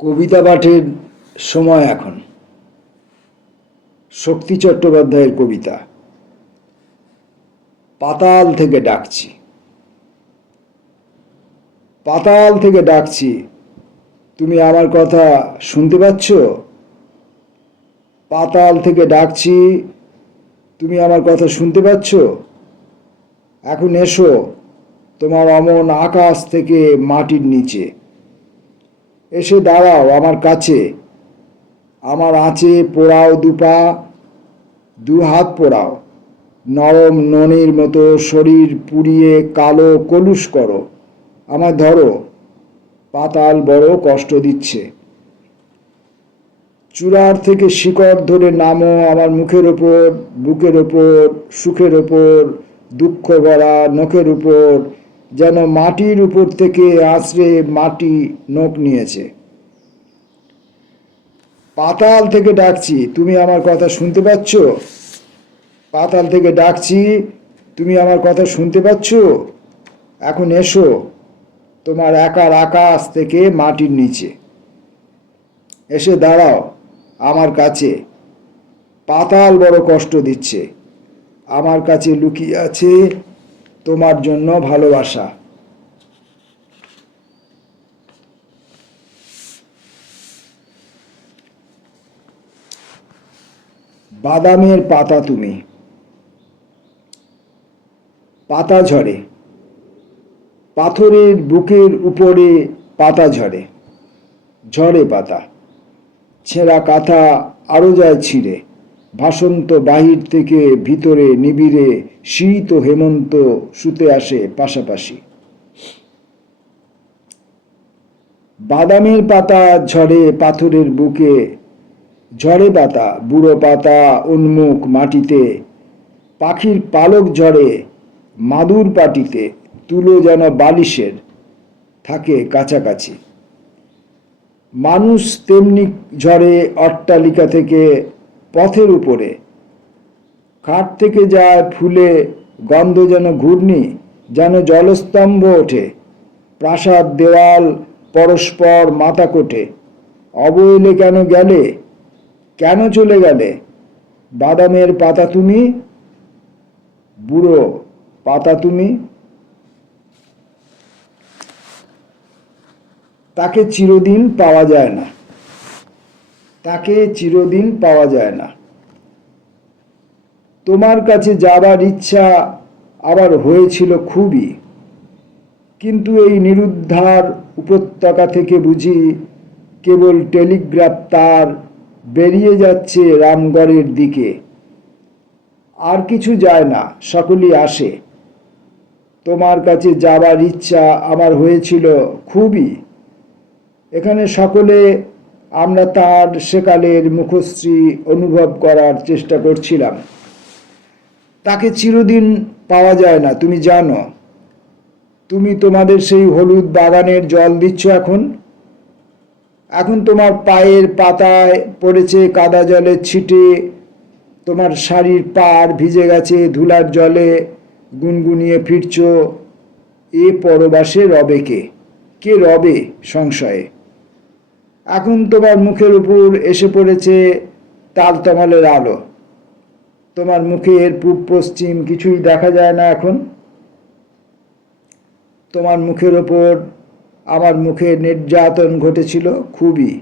কবিতা পাঠের সময় এখন। শক্তি চট্টোপাধ্যায়ের কবিতা পাতাল থেকে ডাকছি। পাতাল থেকে ডাকছি, তুমি আমার কথা শুনতে পাচ্ছ? পাতাল থেকে ডাকছি, তুমি আমার কথা শুনতে পাচ্ছ? এখন এসো তোমার অমন আকাশ থেকে মাটির নিচে, এসে দাঁড়াও আমার কাছে। আমার আঁচে পোড়াও দুপা, দু হাত পোড়াও, নরম ননির মতো শরীর পুড়িয়ে কালো কলুষ করো। আমায় ধরো, পাতাল বড় কষ্ট দিচ্ছে। চূড়ার থেকে শিকড় ধরে নামো আমার মুখের ওপর, বুকের ওপর, সুখের ওপর, দুঃখ ভরা নখের উপর, যেন মাটির উপর থেকে আছড়ে মাটি নখ নিয়েছে। পাতাল থেকে ডাকছি, তুমি আমার কথা শুনতে পাচ্ছ? পাতাল থেকে ডাকছি, তুমি আমার কথা শুনতে পাচ্ছ? এখন এসো তোমার একার আকাশ থেকে মাটির নিচে, এসে দাঁড়াও আমার কাছে। পাতাল বড় কষ্ট দিচ্ছে, আমার কাছে লুকিয়ে আছে তোমার জন্য ভালোবাসা। বাদামের পাতা তুমি। পাতা ঝরে, পাথরের বুকের উপরে পাতা ঝরে, ঝরে পাতা, ছেঁড়া কাঁথা আরো যায় ছিঁড়ে। ভাসন্ত বাহির থেকে ভিতরে নিবিড়ে শীত ও হেমন্ত শুতে আসে পাশাপাশি। বাদামের পাতা ঝরে পাথরের বুকে, ঝরে পাতা, বুড়ো পাতা উন্মুখ মাটিতে। পাখির পালক ঝরে মাদুর পাটিতে, তুলো যেন বালিশের থাকে কাছাকাছি। মানুষ তেমনি ঝরে অট্টালিকা থেকে পথের উপরে। খাট থেকে যায় ফুলে গন্ধ যেন ঘূর্ণি, যেন জলস্তম্ভ ওঠে। প্রাসাদ দেওয়াল পরস্পর মাথা কোটে। অবহেলে কেন গেলে, কেন চলে গেলে? বাদামের পাতা তুমি, বুড়ো পাতা তুমি। তাকে চিরদিন পাওয়া যায় না, তাকে চিরদিন পাওয়া যায় না। তোমার কাছে যাবার ইচ্ছা আবার হয়েছিল খুবই, কিন্তু এই নিরুদ্ধার উপত্যকা থেকে বুঝি কেবল টেলিগ্রাফ তার বেরিয়ে যাচ্ছে রামগড়ের দিকে। আর কিছু যায় না, সকলেই আসে। তোমার কাছে যাবার ইচ্ছা আমার হয়েছিল খুবই, এখানে সকলে আমরা তার সেকালের মুখশ্রী অনুভব করার চেষ্টা করছিলাম। তাকে চিরদিন পাওয়া যায় না, তুমি জানো। তুমি তোমাদের সেই হলুদ বাগানের জল দিচ্ছ এখন। এখন তোমার পায়ের পাতায় পড়েছে কাদা জলের ছিটে, তোমার শাড়ির পাড় ভিজে গেছে ধুলার জলে। গুনগুনিয়ে ফিরছ, এ পরবাসে রবে কে? কে রবে সংশয়ে? এখন তোমার মুখের উপর এসে পড়েছে তালতমালের আলো। তোমার মুখের পূব পশ্চিম কিছুই দেখা যায় না এখন। তোমার মুখের ওপর আমার মুখে নির্যাতন ঘটেছিল খুবই।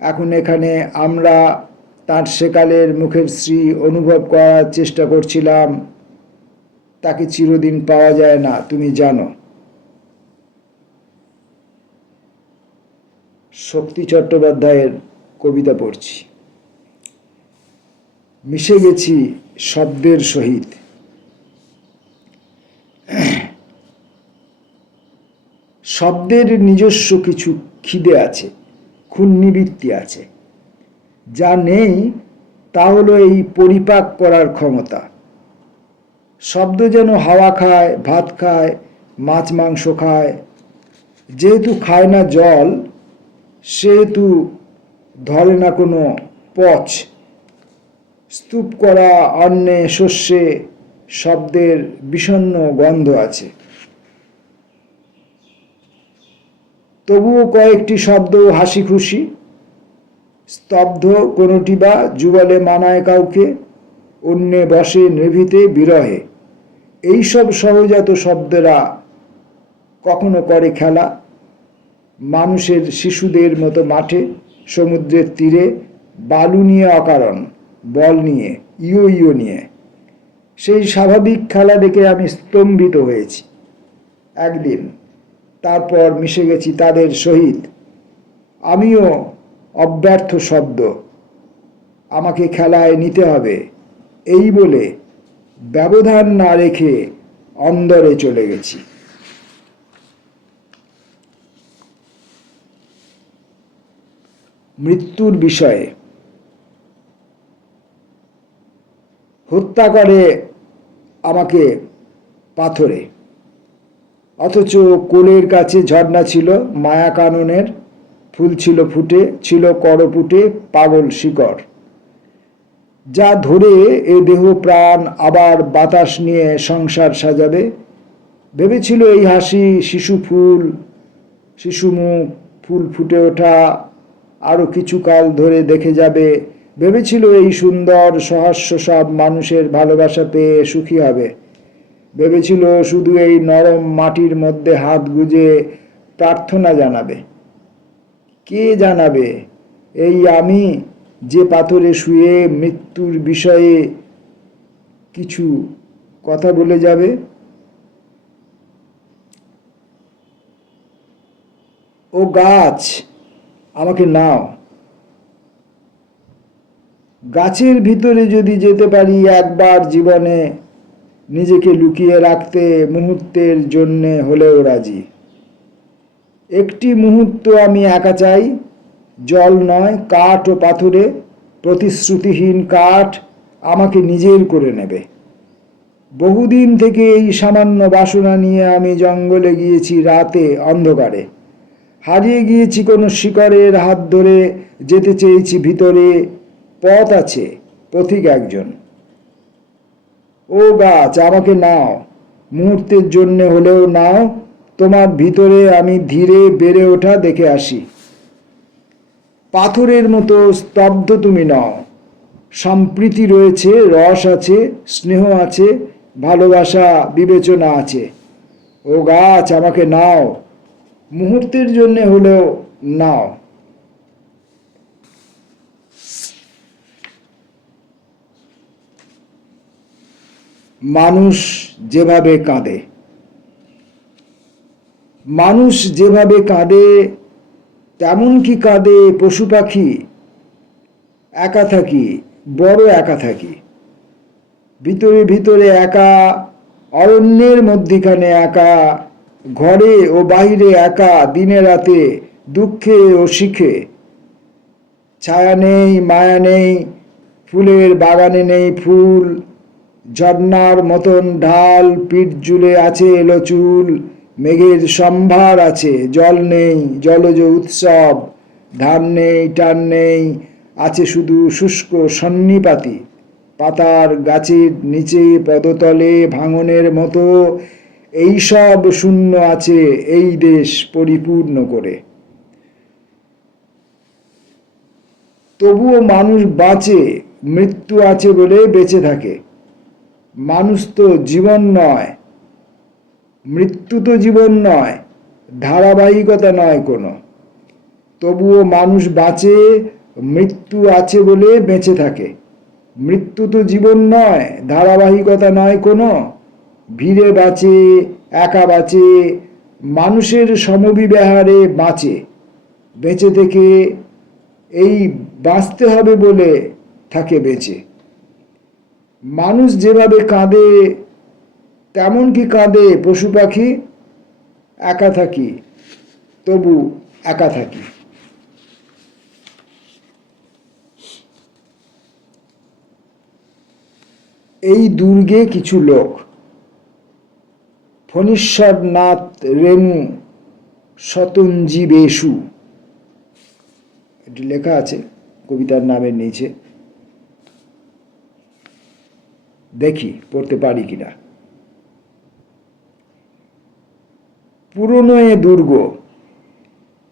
এখন এখানে আমরা তার সেকালের মুখের শ্রী অনুভব করার চেষ্টা করছিলাম। তাকে চিরদিন পাওয়া যায় না, তুমি জানো। শক্তি চট্টোপাধ্যায়ের কবিতা পড়ছি। মিশে গেছি শব্দের সহিত। শব্দের নিজস্ব কিছু খিদে আছে, ক্ষুণ্ণিবৃত্তি আছে। যা নেই তা হলো এই পরিপাক করার ক্ষমতা। শব্দ যেন হাওয়া খায়, ভাত খায়, মাছ মাংস খায়। যেহেতু খায় না জল, সেহেতু ধরে না কোনো পচ। স্তূপ করা অন্নে শস্যে শব্দের বিষণ্ণ গন্ধ আছে। তবুও কয়েকটি শব্দ হাসি খুশি, স্তব্ধ কোনোটি বা যুগলে মানায় কাউকে, অন্যে বসে নিভৃতে বিরহে। এইসব সহজাত শব্দেরা কখনো করে খেলা মানুষের শিশুদের মতো মাঠে, সমুদ্রের তীরে, বালু নিয়ে অকারণ, বল নিয়ে, ইয়ো ইয়ো নিয়ে। সেই স্বাভাবিক খেলা দেখে আমি স্তম্ভিত হয়েছি একদিন। তারপর মিশে গেছি তাদের সহিত। আমিও অব্যর্থ শব্দ, আমাকে খেলায় নিতে হবে এই বলে ব্যবধান না রেখে অন্দরে চলে গেছি। মৃত্যুর বিষয়ে। হত্যা করে আমাকে পাথরে, অথচ কোলের কাছে ঝর্ণা ছিল মায়া কাননের, ফুল ছিল ফুটে, ছিল করপুটে পাগল শিকড়, যা ধরে এ দেহ প্রাণ আবার বাতাস নিয়ে সংসার সাজাবে। ভেবেছিল এই হাসি শিশু ফুল, শিশু মুখ, ফুল ফুটে ওঠা আরও কিছুকাল ধরে দেখে যাবে। ভেবেছিল এই সুন্দর সহাস্য সব মানুষের ভালোবাসা পেয়ে সুখী হবে। ভেবেছিল শুধু এই নরম মাটির মধ্যে হাত গুজে প্রার্থনা জানাবে। কে জানাবে? এই আমি যে পাথরে শুয়ে মৃত্যুর বিষয়ে কিছু কথা বলে যাবে। ও গাছ, আমাকে নাও। গাছের ভিতরে যদি যেতে পারি একবার জীবনে, নিজেকে লুকিয়ে রাখতে মুহূর্তের জন্যে হলেও রাজি। একটি মুহূর্ত আমি একা চাই, জল নয়, কাঠ ও পাথরে, প্রতিশ্রুতিহীন কাঠ আমাকে নিজের করে নেবে। বহুদিন থেকে এই সামান্য বাসনা নিয়ে আমি জঙ্গলে গিয়েছি রাতে অন্ধকারে, হারিয়ে গিয়েছি কোনো শিকড়ের হাত ধরে, যেতে চেয়েছি ভিতরে, পথ আছে, পথিক একজন। ও গাছ, আমাকে নাও, মুহূর্তের জন্য হলেও নাও, তোমার ভিতরে আমি ধীরে বেড়ে ওঠা দেখে আসি। পাথরের মতো স্তব্ধ তুমি নও, সম্প্রীতি রয়েছে, রস আছে, স্নেহ আছে, ভালোবাসা বিবেচনা আছে। ও গাছ, আমাকে নাও, মুহূর্তের জন্য হলেও নাও। মানুষ যেভাবে কাঁদে, মানুষ যেভাবে কাঁদে তেমন কি কাঁদে পশু পাখি? একা থাকি, বড় একা থাকি, ভিতরে ভিতরে একা, অরণ্যের মধ্যিখানে একা, ঘরে ও বাহিরে একা, দিনে রাতে, দুঃখে ও সুখে। ছায়া নেই, মায়া নেই, ফুলের বাগানে নেই ফুল, ঝর্ণার মতন ঢাল, পিঠ জুড়ে আছে এলো চুল, মেঘের সম্ভার আছে, জল নেই, জলজ উৎসব, ধান নেই, টান নেই, আছে শুধু শুষ্ক সন্নিপাতি পাতার গাছের নিচে পদতলে ভাঙনের মতো। এইসব শূন্য আছে এই দেশ পরিপূর্ণ করে। তবুও মানুষ বাঁচে, মৃত্যু আছে বলে বেঁচে থাকে। মানুষ তো জীবন নয়, মৃত্যু তো জীবন নয়, ধারাবাহিকতা নয় কোনো। তবুও মানুষ বাঁচে, মৃত্যু আছে বলে বেঁচে থাকে। মৃত্যু তো জীবন নয়, ধারাবাহিকতা নয় কোনো। ভিড়ে বাঁচে, একা বাঁচে, মানুষের সমবিব্যাহারে বাঁচে। বেঁচে থেকে এই বাঁচতে হবে বলে থাকে বেঁচে। মানুষ যেভাবে কাঁদে তেমন কি কাঁদে পশু পাখি? একা থাকি, তবু একা থাকি। এই দুর্গে কিছু লোক, ফণীশ্বরনাথ রেণু শতঞ্জীবেষু, এটি লেখা আছে কবিতার নামের নিচে। দেখি পড়তে পারি কিনা। পুরনো এ দুর্গ,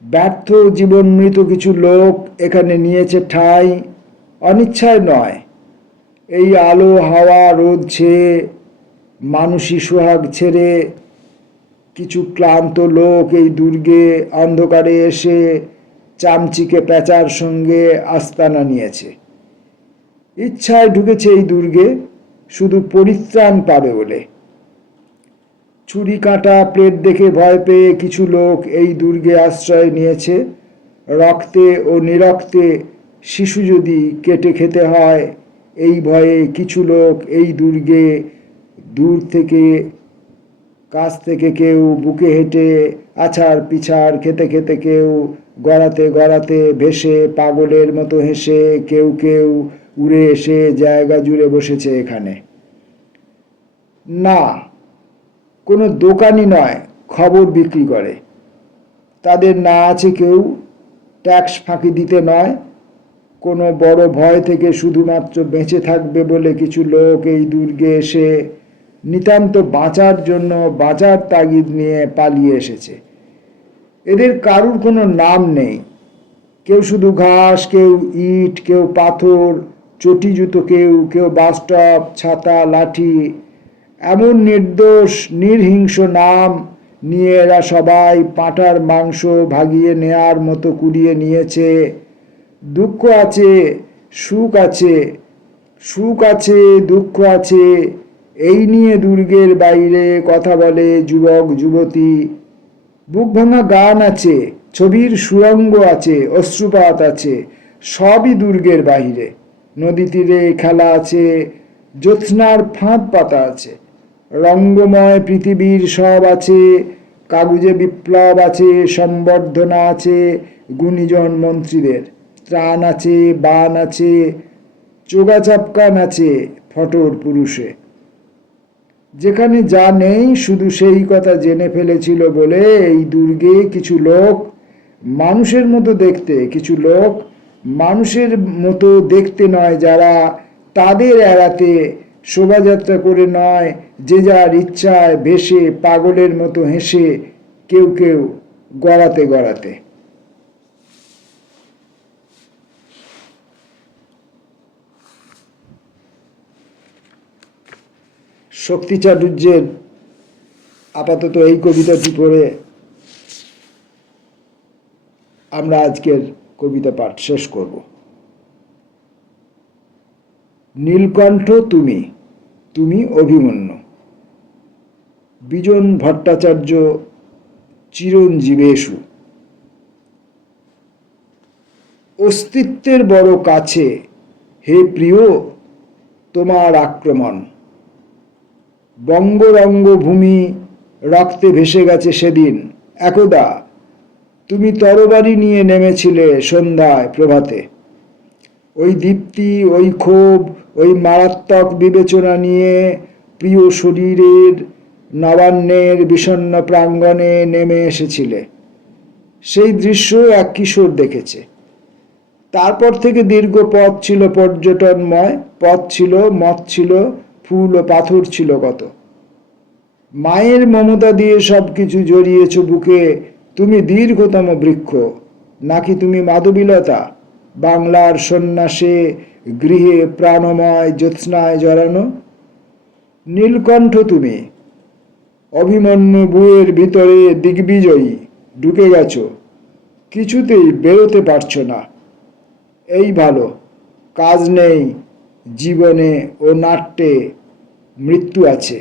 ব্যর্থ জীবনমৃত কিছু লোক এখানে নিয়েছে ঠাঁই, অনিচ্ছায় নয়। এই আলো হাওয়া রোদ ছেয়ে মানুষই সোহাগ ছেড়ে কিছু ক্লান্ত লোক এই দুর্গে অন্ধকারে এসে চামচিকে প্যাঁচার সঙ্গে আস্তানা নিয়েছে। ইচ্ছায় ঢুকেছে এই দুর্গে শুধু পরিত্রাণ পাবে বলে। ছুরি কাঁটা প্লেট দেখে ভয় পেয়ে কিছু লোক এই দুর্গে আশ্রয় নিয়েছে। রক্তে ও নিরক্তে শিশু যদি কেটে খেতে হয় এই ভয়ে কিছু লোক এই দুর্গে দূর থেকে কাছ থেকে কেউ বুকে হেঁটে আছাড় পিছাড় খেতে খেতে কেউ গড়াতে গড়াতে ভেসে পাগলের মতো হেসে কেউ কেউ উড়ে এসে জায়গা জুড়ে বসেছে এখানে। না, কোনো দোকানি নয়, খবর বিক্রি করে। তাদের না আছে কেউ ট্যাক্স ফাঁকি দিতে নয়, কোনো বড় ভয় থেকে শুধুমাত্র বেঁচে থাকবে বলে কিছু লোক এই দুর্গে এসে নিতান্ত বাঁচার জন্য বাঁচার তাগিদ নিয়ে পালিয়ে এসেছে। এদের কারুর কোনো নাম নেই। কেউ শুধু ঘাস, কেউ ইট, কেউ পাথর, চটি জুতো, কেউ কেউ বাসস্টপ, ছাতা, লাঠি। এমন নির্দোষ নির্হিংস নাম নিয়ে এরা সবাই পাঁঠার মাংস ভাগিয়ে নেয়ার মতো কুড়িয়ে নিয়েছে। দুঃখ আছে, সুখ আছে, সুখ আছে, দুঃখ আছে, এই নিয়ে দুর্গের বাইরে কথা বলে যুবক যুবতী। বুক ভাঙা গান আছে, ছবির সুরঙ্গ আছে, অশ্রুপাত আছে, সবই দুর্গের বাইরে। নদী তীরে খেলা আছে, জ্যোৎস্নার ফাঁদ পাতা আছে, রঙ্গময় পৃথিবীর সব আছে। কাগুজে বিপ্লব আছে, সম্বর্ধনা আছে গুণীজন মন্ত্রীদের, ত্রাণ আছে, বান আছে, চোগাচাপকান আছে ফটর পুরুষে। যেখানে যা নেই শুধু সেই কথা জেনে ফেলেছিল বলে এই দুর্গে কিছু লোক মানুষের মতো দেখতে, কিছু লোক মানুষের মতো দেখতে নয় যারা, তাদের এড়াতে শোভাযাত্রা করে নয়, যে যার ইচ্ছায় ভেসে পাগলের মতো হেসে কেউ কেউ গড়াতে গড়াতে। শক্তি চাটুর্যের আপাতত এই কবিতাটি পড়ে আমরা আজকের কবিতা পাঠ শেষ করব। নীলকণ্ঠ তুমি, তুমি অভিমন্যু। বিজন ভট্টাচার্য, চিরঞ্জীবেষু। অস্তিত্বের বড় কাছে হে প্রিয় তোমার আক্রমণ। বঙ্গরঙ্গ ভূমি রক্তে ভেসে গেছে সেদিন। একদা তুমি তরবারি নিয়ে নেমেছিলে সন্ধ্যায় প্রভাতে। ওই দীপ্তি, ওই ক্ষোভ, ওই মারাত্মক বিবেচনা নিয়ে প্রিয় শরীরের নবান্নের বিষণ্ণ প্রাঙ্গণে নেমে এসেছিলে। সেই দৃশ্য এক কিশোর দেখেছে। তারপর থেকে দীর্ঘ পথ ছিল পর্যটনময়, পথ ছিল, মত ছিল, ফুল ও পাথর ছিল কত। মায়ের মমতা দিয়ে সব কিছু জড়িয়েছ বুকে। তুমি দীর্ঘতম বৃক্ষ, নাকি তুমি মাধবীলতা, বাংলার সন্ন্যাসে গৃহে প্রাণময় জ্যোৎস্নায় জড়ানো? নীলকণ্ঠ তুমি, অভিমন্যু বুয়ের ভিতরে দিগ্বিজয়ী ঢুকে গেছ, কিছুতেই বেরোতে পারছো না। এই ভালো, কাজ নেই জীবনে ও নাট্যে, মৃত্যু আছে।